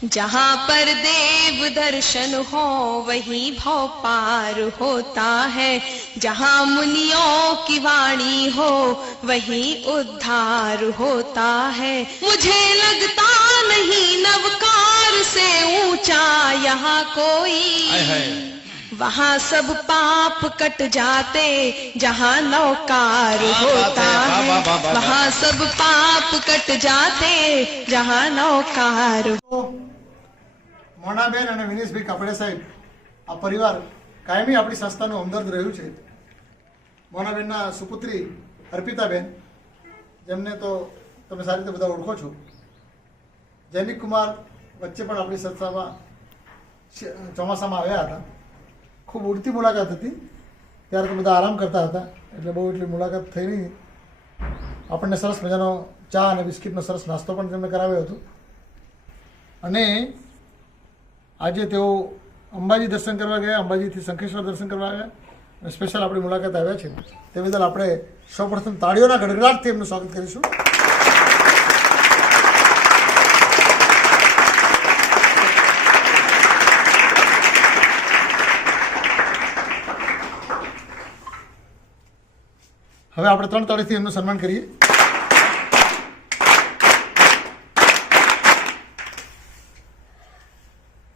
जहाँ पर देव दर्शन हो वहीं भव पार होता है, जहाँ मुनियों की वाणी हो वहीं उद्धार होता है। मुझे लगता नहीं नवकार से ऊंचा यहाँ कोई, वहाँ सब पाप कट जाते जहाँ नौकार होता है, वहाँ सब पाप कट जाते जहाँ नौकार। મોનાબેન અને વિનેશભાઈ કાપડે સાહેબ આ પરિવાર કાયમી આપણી સંસ્થાનું હમદર્દ રહ્યું છે। મોનાબેનના સુપુત્રી અર્પિતાબેન, જેમને તો તમે સારી રીતે બધા ઓળખો છો। જૈનિક કુમાર વચ્ચે પણ આપણી સંસ્થામાં ચોમાસામાં આવ્યા હતા। ખૂબ ઉડતી મુલાકાત હતી, ત્યારે તો બધા આરામ કરતા હતા, એટલે બહુ એટલી મુલાકાત થઈ નહીં। આપણને સરસ મજાનો ચા અને બિસ્કિટનો સરસ નાસ્તો પણ તેમને કરાવ્યો હતો। અને આજે તેઓ અંબાજી દર્શન કરવા ગયા, અંબાજીથી શંખેશ્વર દર્શન કરવા આવ્યા અને સ્પેશિયલ આપણી મુલાકાત આવ્યા છે, તે બદલ આપણે સૌપ્રથમ તાળીઓના ગડગડાટથી એમનું સ્વાગત કરીશું। હવે આપણે 3 તાળીથી એમનું સન્માન કરીએ।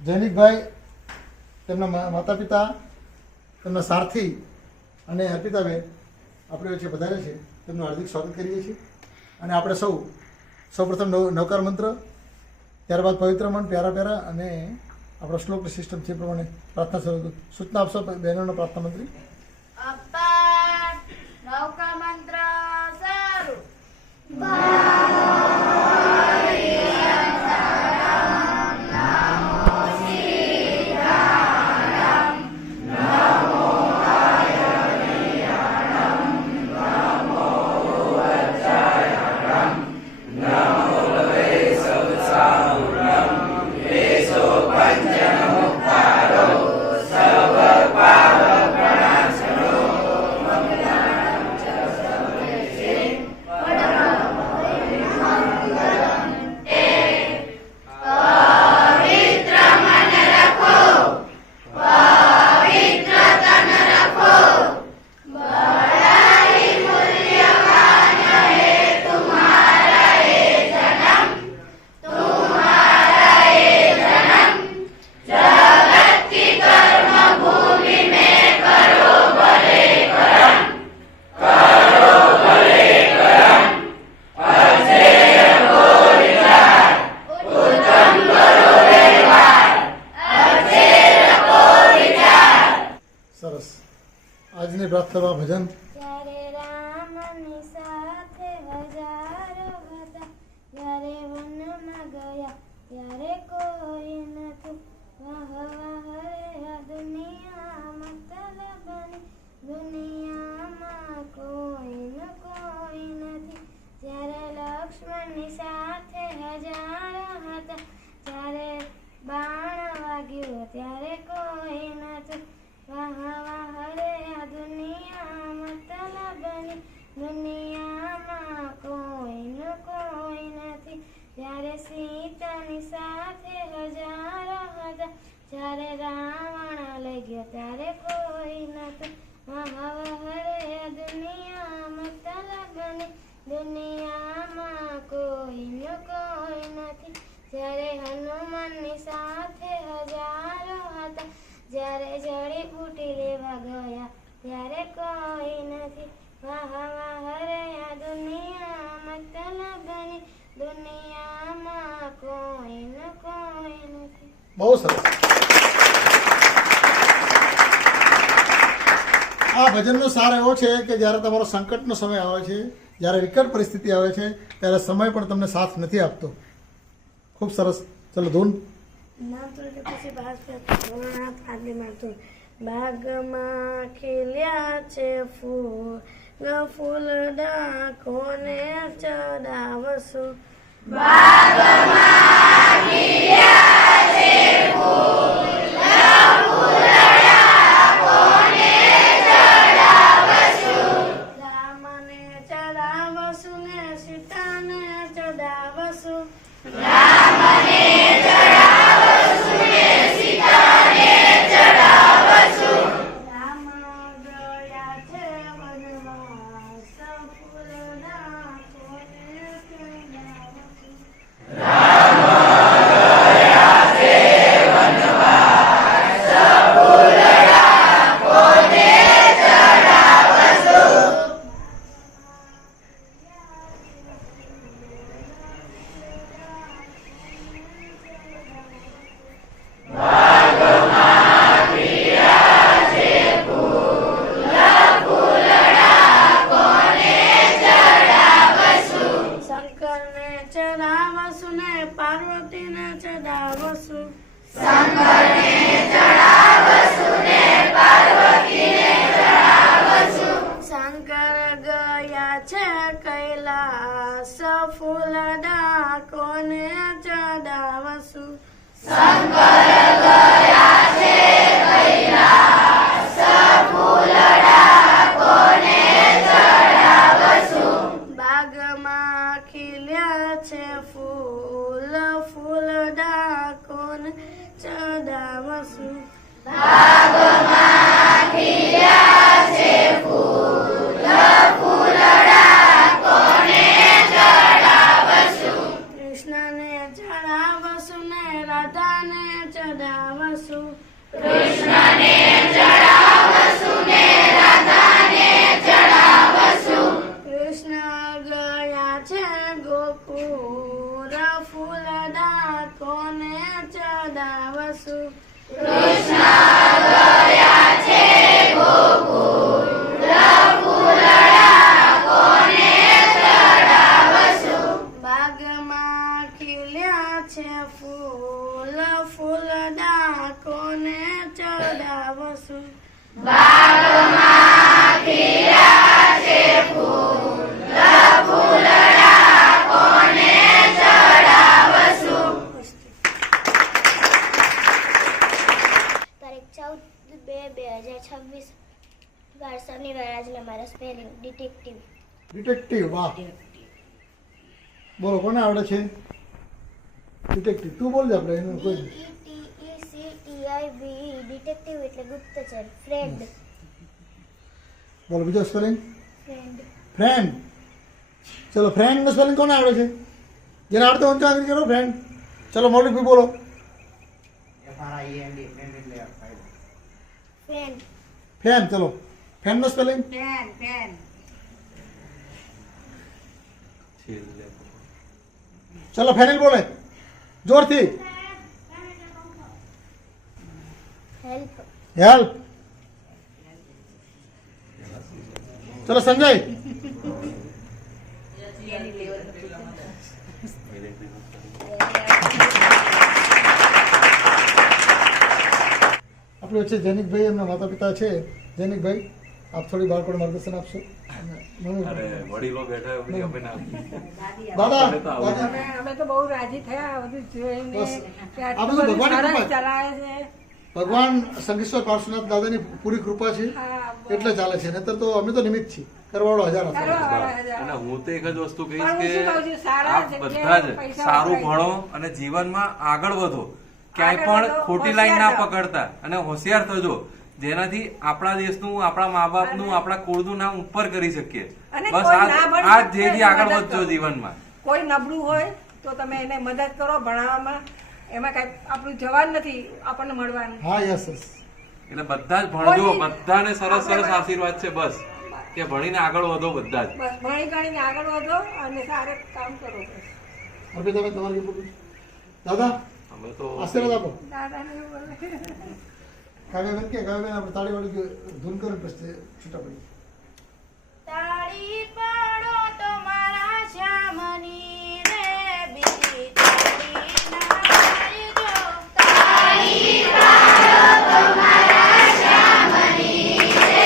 જૈનિકભાઈ, તેમના માતા પિતા, તેમના સારથી અને અર્પિતાબેન આપણી વચ્ચે પધારે છે, તેમનું હાર્દિક સ્વાગત કરીએ છીએ। અને આપણે સૌપ્રથમ નવકાર મંત્ર, ત્યારબાદ પવિત્ર મન, પ્યારા પ્યારા અને આપણો શ્લોક સિસ્ટમ છે પ્રમાણે પ્રાર્થના સૂચના આપશો બહેનોનો પ્રાર્થના મંત્રી। નવકાર મંત્ર સારું। આજની પ્રાર્થના ભજન। ત્યારે રામની સાથે હજારો હતા, જ્યારે વનમાં ગયા ત્યારે કોઈ નતું। વાહ વાહ રે આ દુનિયા મતલબની, દુનિયામાં કોઈ નથી। જ્યારે લક્ષ્મણની સાથે હજારો હતા, જ્યારે બાણ વાગ્યું ત્યારે કોઈ નતું। વાહ વાહ રે આ દુનિયા મતલબની, દુનિયામાં કોઈ નથી। જ્યારે સીતાની સાથે હજારો હતા, જ્યારે રાવણ લઈ ગયો ત્યારે કોઈ નતું। વાહ વાહ રે આ દુનિયા મતલબની, દુનિયામાં કોઈ નથી। જ્યારે હનુમાનની સાથે હજારો હતા, જ્યારે જડીબુટી લેવા ગયા ત્યારે કોઈ નથી। વાહ વાહ રે આ દુનિયા મતલબની, દુનિયામાં કોઈ નથી। બહુ સરસ। આ ભજનનો સાર એવો છે કે જ્યારે તમારો સંકટનો સમય આવે છે, જ્યારે વિકટ પરિસ્થિતિ આવે છે, ત્યારે સમય પણ તમને સાથ નથી આપતો। ખૂબ સરસ। ચલો ધૂન। બાગમાં ખીલ્યા છે ફૂલ, ફૂલડા કોને ચડાવશું। બાગમાં ખીલ્યા છે ફૂલ, ફૂલડા કોને ચડાવશું। રામને ચડાવશું ને સીતાને ચડાવશું। રામને ચડાવશું પાર્વતીને ચડાવશું. શંકર ગયા છે કૈલાસ, ફૂલડા કોને ચડાવશું. બાગમાં ખીલ્યા છે ફૂલ, ફૂલડા કોને ચડાવશું. કૃષ્ણને ચડાવશું ને રાધાને ચડાવશું. કૃષ્ણ ગયા છે ગોકુળ, ફૂલડા કોને ચડાવશું. બાગમાં ખીલ્યા છે ફૂલ, ફૂલડા કોને ચડાવશું. તારીખ 14/2/2026 વાર શનિવાર આજના મારા સ્પેલિંગ ડિટેક્ટિવ. ડિટેક્ટિવ, વાહ. બોલો, કોને આવડે છે ડિટેક્ટિવ? તું બોલજે, આપણે એનું કોઈ DETECTIV ડિટેક્ટિવ એટલે ગુપ્તચર. ફ્રેન્ડ. બોલો બીજો સ્પેલિંગ. ફ્રેન્ડ. ફ્રેન્ડ. ચલો, ફ્રેન્ડ નું સ્પેલિંગ કોને આવડે છે? જેને આવડતો ઊંચા આગળ કરો ફ્રેન્ડ. ચલો મૌલિક ભાઈ બોલો. ફ્રેન્ડ. ફેન. ચલો, ફેન નો સ્પેલિંગ. ચલો ફેનિલ બોલે જોરથી. હેલ્પ. હેલ્પ. ચલો સંજય. આપણે વચ્ચે જૈનિકભાઈ, એમના માતા પિતા છે. જૈનિકભાઈ, આપ થોડી બાળકોને માર્ગદર્શન આપશો. વડીલો બેઠા હોય અમે ના દાદા, અમે તો બહુ રાજી થયા આ બધું જોઈને બસ. કે આ આટલું બધું બધું ભગવાનની સરસ કૃપા. ચલાવે છે. ભગવાન સંગીશ્વર પાર્શ્વનાથ દાદાની પૂરી કૃપા છે હા, એટલે ચાલે છે. નહીતર તો અમે તો નિમિત્ત છીએ, કરવાળો હજાર હતા. કરવા વાળા અને હું તો એક જ વસ્તુ કહીશ પણ હું કે શું કહું છું, સારા આપ જગ્યાએ બધા જ પૈસા સારું વપરાય ભણો અને જીવનમાં આગળ વધો. ક્યાંય આગળ પણ વધો, ખોટી લાઈન ના હોશિયાર થાઓ. પકડતા અને હોશિયાર થજો, જેનાથી આપણા દેશનું, આપણા મા બાપનું, આપણા કુળનું નામ ઉપર કરી શકીએ. અને બસ કોઈ ના ભણી આ શકે જેથી તો આગળ મદદ વધજો કરો. જીવનમાં. કોઈ નબળું હોય તો તમે એને મદદ કરો ભણાવવામાં. એમાં કઈ આપણું જવાન નથી આપણને મળવાનું. હા, યસ યસ. એટલે બધા જ ભણજો, કોઈ- બધાને સરસ સરસ આશીર્વાદ છે. બસ કે ભણીને આગળ વધો બધા જ. બસ ભણી ગણીને આગળ વધો અને સારું કામ કરો. બસ અર્પિતાબેન, તમારે શું બોલવું? દાદા, અમે તો આશીર્વાદ આપો. દાદાને એવું બોલે. કાવ્યાબેન કે કાવ્યાબેન, આપણે તાળી વાળી ધૂન કરો પછી છૂટા પડી. તાળી પાડો તો મારા શ્યામની રે, બીજી તાળી ના પાડજો. તાળી પાડો તો મારા શ્યામની રે,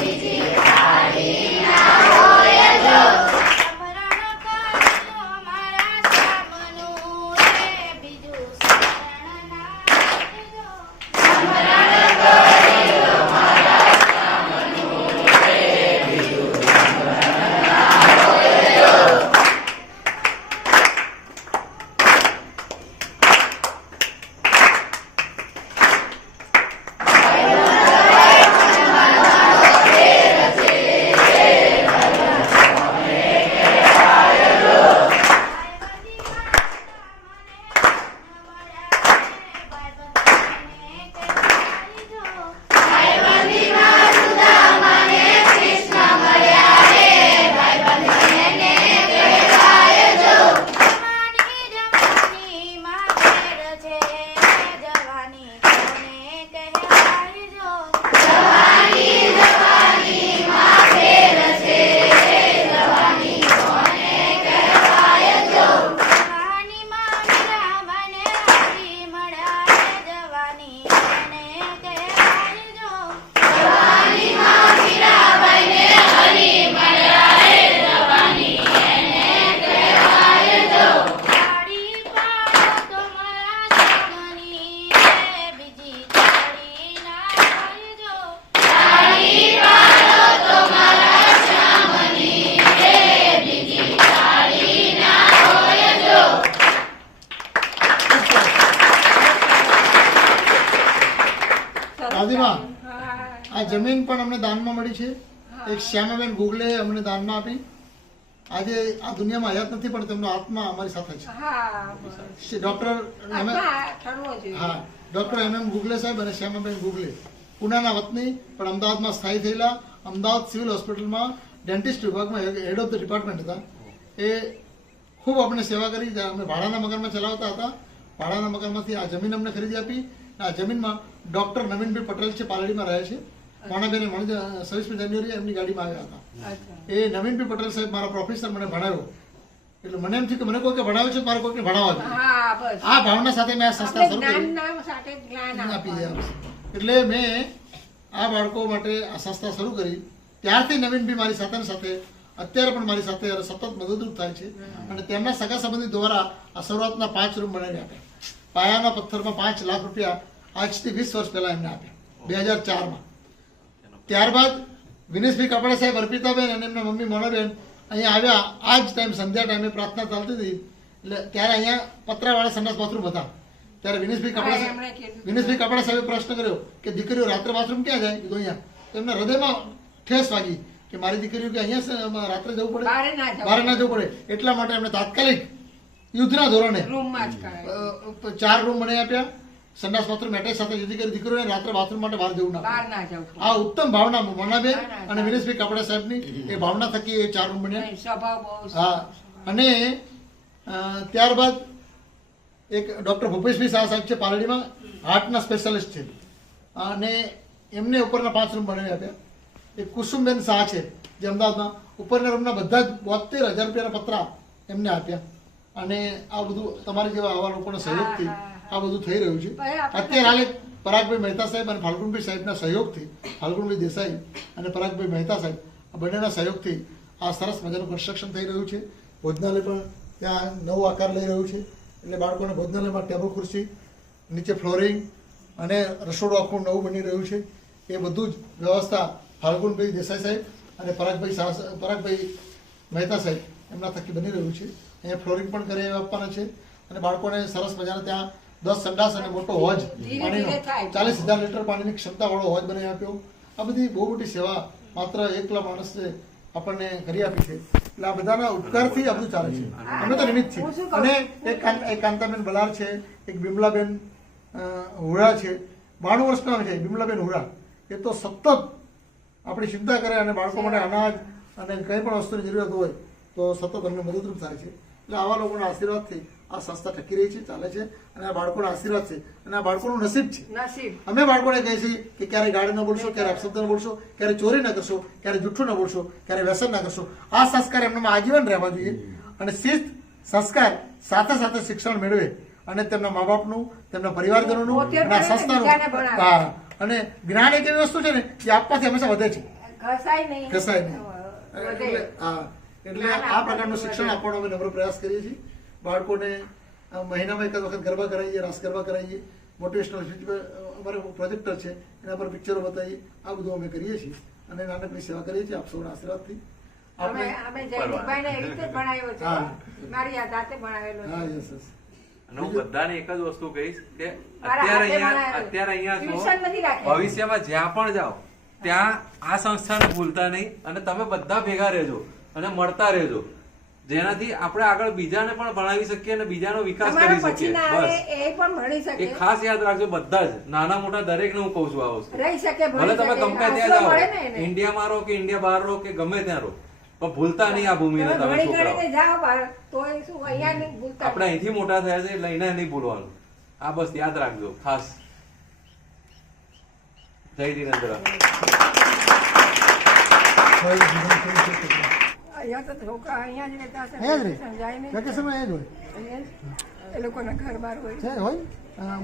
બીજી તાળી ના હોયજો. સ્મરણ કરજો મારા શ્યામનું રે, બીજું સ્મરણ ના કરજો. આદિમાં હા આ જમીન પણ અમને દાનમાં મળી છે. એક શ્યામાબેન ગુગલે અમને દાનમાં આપી. આજે આ દુનિયામાં હયાત નથી પણ તેમનો આત્મા અમારી સાથે છે. હા બસ. ડોક્ટર આત્મા ઠરવો જોઈએ. હા ડોક્ટર MM ગુગલે સાહેબ અને શ્યામાબેન ગુગલે પુનાના વતની પણ અમદાવાદમાં સ્થાયી થયેલા. અમદાવાદ સિવિલ હોસ્પિટલમાં ડેન્ટિસ્ટ વિભાગમાં હેડ ઓફ ધ ડિપાર્ટમેન્ટ હતા. એ ખૂબ આપણે સેવા કરી. અમે ભાડાના મકાનમાં ચલાવતા હતા. ભાડાના મકાનમાંથી આ જમીન અમને ખરીદી આપી. આ જમીનમાં ડોક્ટર નવીનભાઈ પટેલ છે, પાલડીમાં રહે છે. માણાબેને 26મી જાન્યુઆરી એમની ગાડીમાં આવ્યા હતા. અચ્છા. એ નવીનભાઈ પટેલ સાહેબ મારા પ્રોફેસર મને ભણાવ્યો. એટલે મને એમ થયું કે મને કોઈ કે ભણાવ્યો છે તો મારે કોઈને ભણાવવા જોઈએ. હા બસ. આ ભાવના સાથે મેં આ સંસ્થા આપણે શરૂ કરી. જ્ઞાનના સાથે જ્ઞાન આપી આપવાનું. એટલે મેં આ બાળકો માટે આ સંસ્થા શરૂ કરી. ત્યારથી નવીનભાઈ મારી સાથે ને સાથે અત્યારે પણ મારી સાથે સતત મદદરૂપ થાય છે. અને તેમના સગા સંબંધી દ્વારા આ શરૂઆતના 5 રૂમ બનાવી આપ્યા. પાયાના પથ્થરમાં 5 લાખ રૂપિયા આજથી 20 વર્ષ પહેલા એમને આપ્યા 2004માં. ત્યારબાદ વિનેશભાઈ કાપડા સાહેબ, અર્પિતાબેન અને એમના મમ્મી મોનાબેન અહીંયા આવ્યા. આ જ ટાઈમ સંધ્યા ટાઈમે પ્રાર્થના ચાલતી હતી એટલે ત્યારે અહીંયા પતરાવાળા સંડાસ બાથરૂમ હતા. ત્યારે વિનેશભાઈ કાપડા સાહેબ એમણે કીધું. વિનેશભાઈ કાપડા સાહેબે પ્રશ્ન કર્યો કે દીકરીઓ રાત્રે બાથરૂમ ક્યાં જાય? કીધું અહીંયા. તો એમના હૃદયમાં ઠેસ વાગી કે મારી દીકરીઓ કે અહીંયા રાત્રે જવું પડે, બહાર ના જવું. બહાર ના જવું પડે. એટલા માટે એમણે તાત્કાલિક યુદ્ધના ધોરણે રૂમમાં જ કરાય. 4 રૂમ બનાવી આપ્યા. સંડાસ બાથરૂમ એટેચ સાથે, જેથી કરી દીકરીઓને રાત્રે બાથરૂમ માટે બહાર જવું ના પડે. બહાર ના જવું. આ ઉત્તમ ભાવના મોનાબેન અને વિનેશભાઈ કાપડા સાહેબની એ ભાવના થકી એ 4 રૂમ બન્યા. નહીં, સ્વભાવ બહુ હા. અને ત્યારબાદ એક ડૉક્ટર ભૂપેશભાઈ શાહ સાહેબ છે, પાલડીમાં હાર્ટના સ્પેશિયાલિસ્ટ છે. અને એમને ઉપરના 5 રૂમ બનાવી આપ્યા. એક કુસુમબેન શાહ છે જે અમદાવાદમાં ઉપરના રૂમના બધા જ 72,000 રૂપિયાના પત્રા એમને આપ્યા. અને આ બધું તમારી જેવા આવા લોકોના સહયોગથી આ બધું થઈ રહ્યું છે. અત્યારે હાલ એક પરાગભાઈ મહેતા સાહેબ અને ફાલ્ગુનભાઈ સાહેબના સહયોગથી, ફાલ્ગુનભાઈ દેસાઈ અને પરાગભાઈ મહેતા સાહેબ આ બંનેના સહયોગથી આ સરસ મજાનું કન્સ્ટ્રક્શન થઈ રહ્યું છે. ભોજનાલય પણ ત્યાં નવો આકાર લઈ રહ્યું છે. એટલે બાળકોને ભોજનાલયમાં ટેબલ ખુરશી, નીચે ફ્લોરિંગ અને રસોડું આખું નવું બની રહ્યું છે. એ બધું જ વ્યવસ્થા ફાલ્ગુનભાઈ દેસાઈ સાહેબ અને પરાગભાઈ મહેતા સાહેબ એમના થકી બની રહ્યું છે. અહીંયા ફ્લોરિંગ પણ કરી આપવાના છે. અને બાળકોને સરસ મજાના ત્યાં 10 સંડાસ અને મોટો હોજ પાણીનો 40,000 લીટર પાણીની ક્ષમતાવાળો હોજ બનાવી આપ્યો. આ બધી બહુ મોટી સેવા માત્ર એકલા માણસે આપણને કરી આપી છે. એટલે આ બધાના ઉપકારથી આ બધું ચાલે છે. અમે તો નિમિત્ત છીએ. અને એક કાંતાબેન બલાર છે, એક બિમલાબેન હુરા છે, 92 વર્ષના છે બિમલાબેન હુરા. એ તો સતત આપણી ચિંતા કરે અને બાળકો માટે અનાજ અને કંઈ પણ વસ્તુની જરૂરિયાત હોય તો સતત અમને મદદરૂપ થાય છે. એટલે આવા લોકોના આશીર્વાદથી આ સંસ્થા ટકી રહી છે, ચાલે છે. અને આ બાળકોના આશીર્વાદ છે અને આ બાળકોનું નસીબ છે. નસીબ. અમે બાળકોને કહીએ છીએ કે ક્યારે ગાળી ન બોલશો, ક્યારે અપશબ્દ ન બોલશો, ક્યારે ચોરી ન કરશો, ક્યારે જુઠ્ઠું ન બોલશો, ક્યારે વ્યસન ન કરશો. આ સંસ્કાર એમનામાં આજીવન રહેવા જોઈએ. અને શિસ્ત, સંસ્કાર સાથે સાથે શિક્ષણ મેળવે અને તેમના મા બાપનું, તેમના પરિવારજનોનું અને આ સંસ્થાનું. હા. અને જ્ઞાન એક એવી વસ્તુ છે ને જે આપવાથી હંમેશા વધે છે, ઘસાય નહીં. ઘસાય નહીં. એટલે આ પ્રકારનું શિક્ષણ આપવાનો અમે નમ્ર પ્રયાસ કરીએ છીએ. બાળકોને મહિનામાં એકાદ વખત ગરબા કરાવીએ, રાસ ગરબા કરાવીએ, મોટિવેશનલ અમારે પ્રોજેક્ટર છે એના પર પિક્ચરો બતાવીએ. આ બધું અમે કરીએ છીએ અને નાનકડી સેવા કરીએ છીએ આપ સૌના આશીર્વાદથી. અમે જયદીપભાઈને એવી રીતે ભણાવ્યો છે. હા. મારી આ જાતે ભણાવેલો છે. હા, યસ યસ. અને હું બધાને એક જ વસ્તુ કહીશ કે મારા અત્યારે અહીંયા ટ્યુશન નથી છો, રાખ્યા. ભવિષ્યમાં જ્યાં પણ જાઓ ત્યાં આ સંસ્થાને ભૂલતા નહીં અને તમે બધા ભેગા રહેજો અને મળતા રહેજો, જેનાથી આપણે આગળ બીજાને પણ ભણાવી શકીએ અને બીજાનો વિકાસ તમારા કરી શકીએ. પછીના આવે બસ એ પણ ભણી એ શકે, ખાસ યાદ રાખજો. બધા જ નાના મોટા દરેકને હું કહું છું આ વસ્તુ. રહી શકે, ભલે ભણી તમે શકે. ગમે ત્યાં હौसला જાઓ, મળે ને એને. ઇન્ડિયામાં રહો કે ઇન્ડિયા બહાર રહો કે ગમે ત્યાં રહો, પણ ભૂલતા નહીં આ ભૂમિને. તમે તમે ભણી છોકરાઓ ગણીને જાઓ બહાર તોય શું અહીંયા નહીં ભૂલતા. આપણે અહીંથી મોટા થયા છે એટલે એને નહીં ભૂલવાનું. આ બસ યાદ રાખજો ખાસ. જય જીનેન્દ્ર. અહીંયા તો છોકરા અહીંયા જ રહેતા હશે. અહીંયા જ રહે. જાય નહીં. વેકેશનમાં અહીંયા જ હોય. અહીંયા જ. એ લોકોના ઘર બહાર હોય. છે હોય.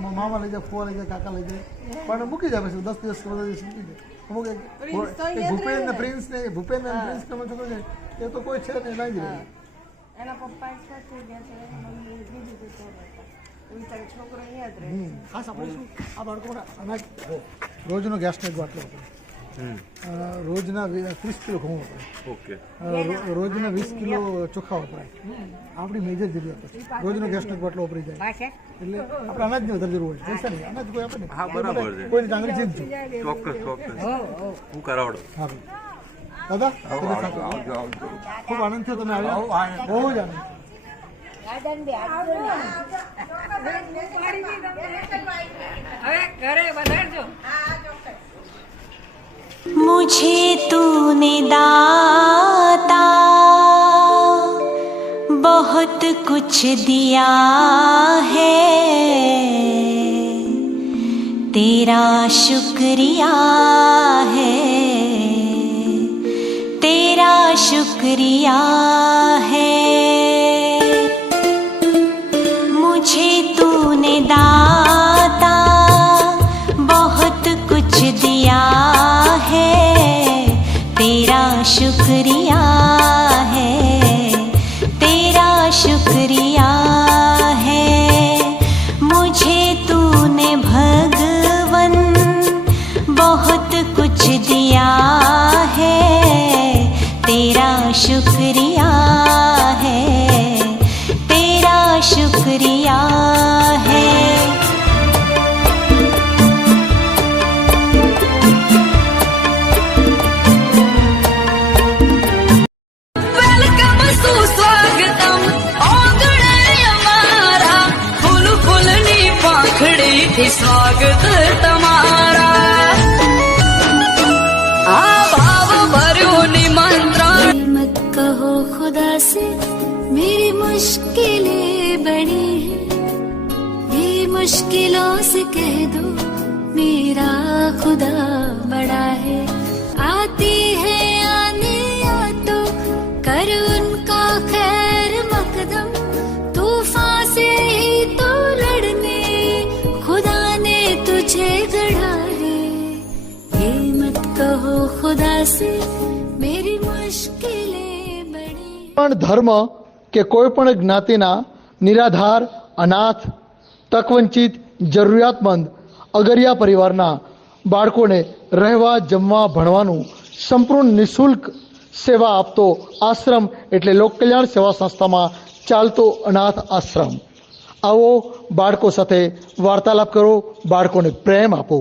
મામા લઈ જાય, ફુવા લઈ જાય, કાકા લઈ જાય, પણ મૂકી જાય પછી 10 દિવસ 15 દિવસ મૂકી જાય. અમુક ભૂપેન ને પ્રિન્સ ને ભૂપેન ને પ્રિન્સ તમે છોકરો છે એ તો કોઈ છે ને ના જ રહે. એના પપ્પા એક્સપાયર થઈ ગયા છે. મમ્મી બીજું કોઈ તો રહેતા. બિચારો છોકરો અહીંયા જ રહે. ખાસ આપણે શું આ બાળકોને અનાજ રોજનો ગેસનો એક બાટલો હતો. રોજના 30 કિલો ઘઉં વપરાય, ઓકે. રોજના 20 કિલો ચોખા વપરાય. આપણી મેજર જરૂરિયાત છે. રોજનો ગેસનો એક બાટલો વપરાઈ જાય. એટલે આપણે અનાજની વધારે જરૂર હોય છે. પૈસા નહીં, અનાજ કોઈ આપે નહીં. હા, બરાબર છે. કોઈની ટાંગણી જીતજો. ચોક્કસ હું કરાવડો. હા દાદા, ખૂબ આનંદ થયો તમે આવ્યા. બહુ જ આનંદ. હવે ઘરે વધારજો. मुझे तूने दाता बहुत कुछ दिया है, तेरा शुक्रिया है, तेरा शुक्रिया है. मुझे तूने दाता बहुत कुछ दिया है, तेरा शुक्रिया है, तेरा शुक्रिया है. मुझे तूने भगवन बहुत कुछ दिया है, तेरा शुक्रिया है, तेरा शुक्रिया है. वेलकम सुस्वागतम आंगणे हमारा, फूल फूलनी पाखड़ी थी स्वागत तुम्हारा. आ भाव भर्યું निमंत्रण. मत कहो खुदा से मेरी मुश्किलें बड़ी हैं, ये मुश्किलों से कह दो मेरा खुदा बड़ा है. आती है आने या तो कर उनका खैर मकदम, तूफान से ही तो लड़ने खुदा ने तुझे गढ़ा है. ये मत कहो खुदा से मेरी मुश्किलें बड़ी. પણ ધર્મ કે કોઈ પણ જ્ઞાતિના નિરાધાર, અનાથ, તકવંચિત, જરૂરિયાતમંદ, અગરિયા પરિવારના બાળકોને રહેવા, જમવા, ભણવાનું સંપૂર્ણ નિઃશુલ્ક સેવા આપતો આશ્રમ એટલે લોકકલ્યાણ સેવા સંસ્થામાં ચાલતો અનાથ આશ્રમ. આવો બાળકો સાથે વાર્તાલાપ કરો, બાળકોને પ્રેમ આપો.